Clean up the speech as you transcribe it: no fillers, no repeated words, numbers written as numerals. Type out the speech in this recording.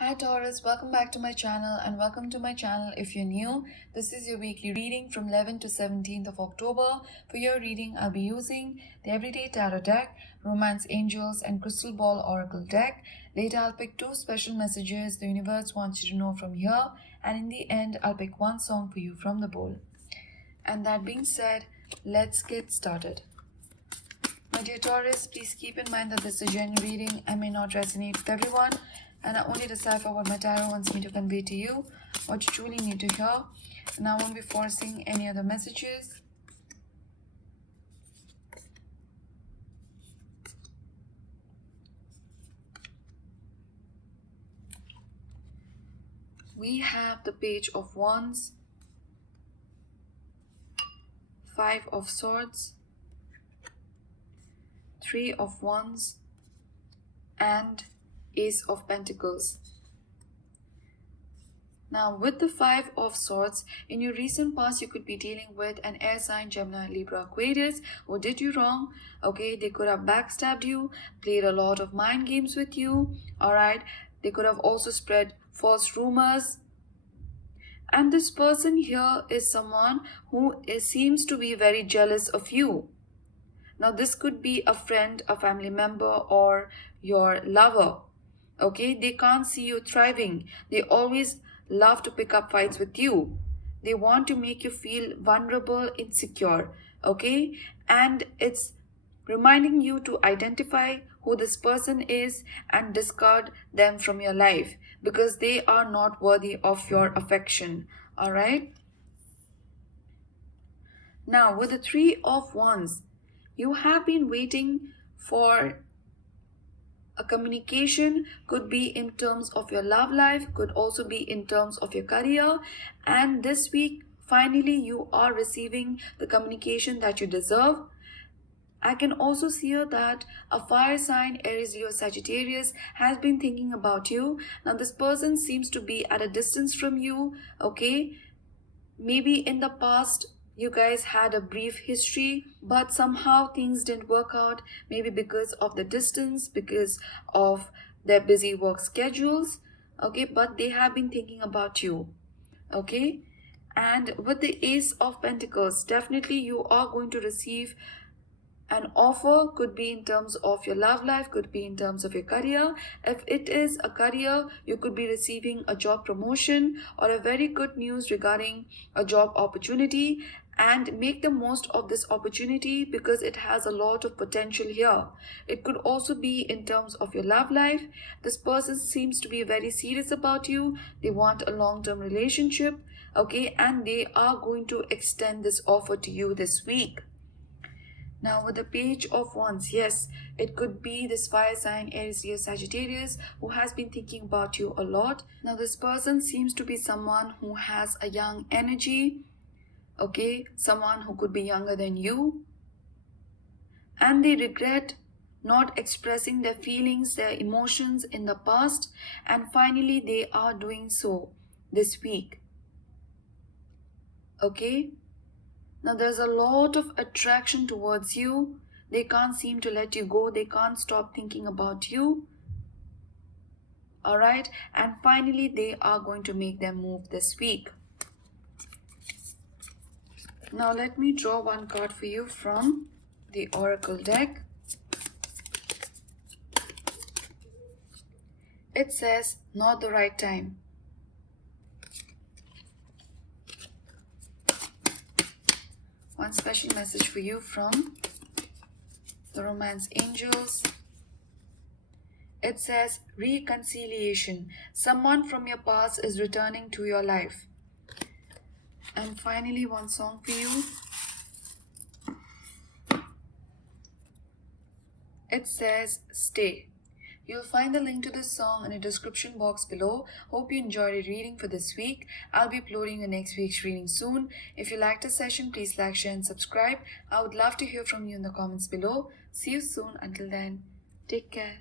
Hi Taurus, welcome back to my channel and welcome to my channel if you're new. This is your weekly reading from 11th to 17th of October. For your reading, I'll be using the Everyday Tarot deck, Romance Angels and Crystal Ball Oracle deck. Later, I'll pick two special messages the universe wants you to know from here, and in the end, I'll pick one song for you from the bowl. And that being said, let's get started. My dear Taurus, please keep in mind that this is a genuine reading and may not resonate with everyone, and I only decipher what my tarot wants me to convey to you, what you truly need to hear, and I won't be forcing any other messages. We have the Page of Wands, Five of Swords, Three of Wands, and Ace of Pentacles. Now, with the Five of Swords, in your recent past, you could be dealing with an air sign, Gemini, Libra, Aquarius, who did you wrong. Okay, they could have backstabbed you, played a lot of mind games with you. All right, they could have also spread false rumors. And this person here is someone who seems to be very jealous of you. Now, this could be a friend, a family member, or your lover. Okay, they can't see you thriving. They always love to pick up fights with you. They want to make you feel vulnerable, insecure. Okay, and it's reminding you to identify who this person is and discard them from your life because they are not worthy of your affection. All right. Now, with the Three of Wands, you have been waiting for a communication, could be in terms of your love life, could also be in terms of your career, and this week finally you are receiving the communication that you deserve. I can also see here that a fire sign, Aries, Leo, Sagittarius, has been thinking about you. Now this person seems to be at a distance from you. Okay, maybe in the past you guys had a brief history, but somehow things didn't work out, maybe because of the distance, because of their busy work schedules. Okay, but they have been thinking about you. Okay, and with the Ace of Pentacles, definitely you are going to receive an offer, could be in terms of your love life, could be in terms of your career. If it is a career, you could be receiving a job promotion or a very good news regarding a job opportunity, and make the most of this opportunity because it has a lot of potential here. It could also be in terms of your love life. This person seems to be very serious about you. They want a long-term relationship. Okay, and they are going to extend this offer to you this week. Now, with the Page of Wands, yes, it could be this fire sign, Aries, Leo, Sagittarius, who has been thinking about you a lot. Now, this person seems to be someone who has a young energy, okay, someone who could be younger than you, and they regret not expressing their feelings, their emotions in the past, and finally they are doing so this week. Okay. Now there's a lot of attraction towards you. They can't seem to let you go. They can't stop thinking about you. All right. And finally, they are going to make their move this week. Now let me draw one card for you from the Oracle deck. It says, not the right time. One special message for you from the Romance Angels. It says reconciliation. Someone from your past is returning to your life. And finally, one song for you. It says stay. You'll find the link to this song in the description box below. Hope you enjoyed the reading for this week. I'll be uploading the next week's reading soon. If you liked the session, please like, share and subscribe. I would love to hear from you in the comments below. See you soon. Until then, take care.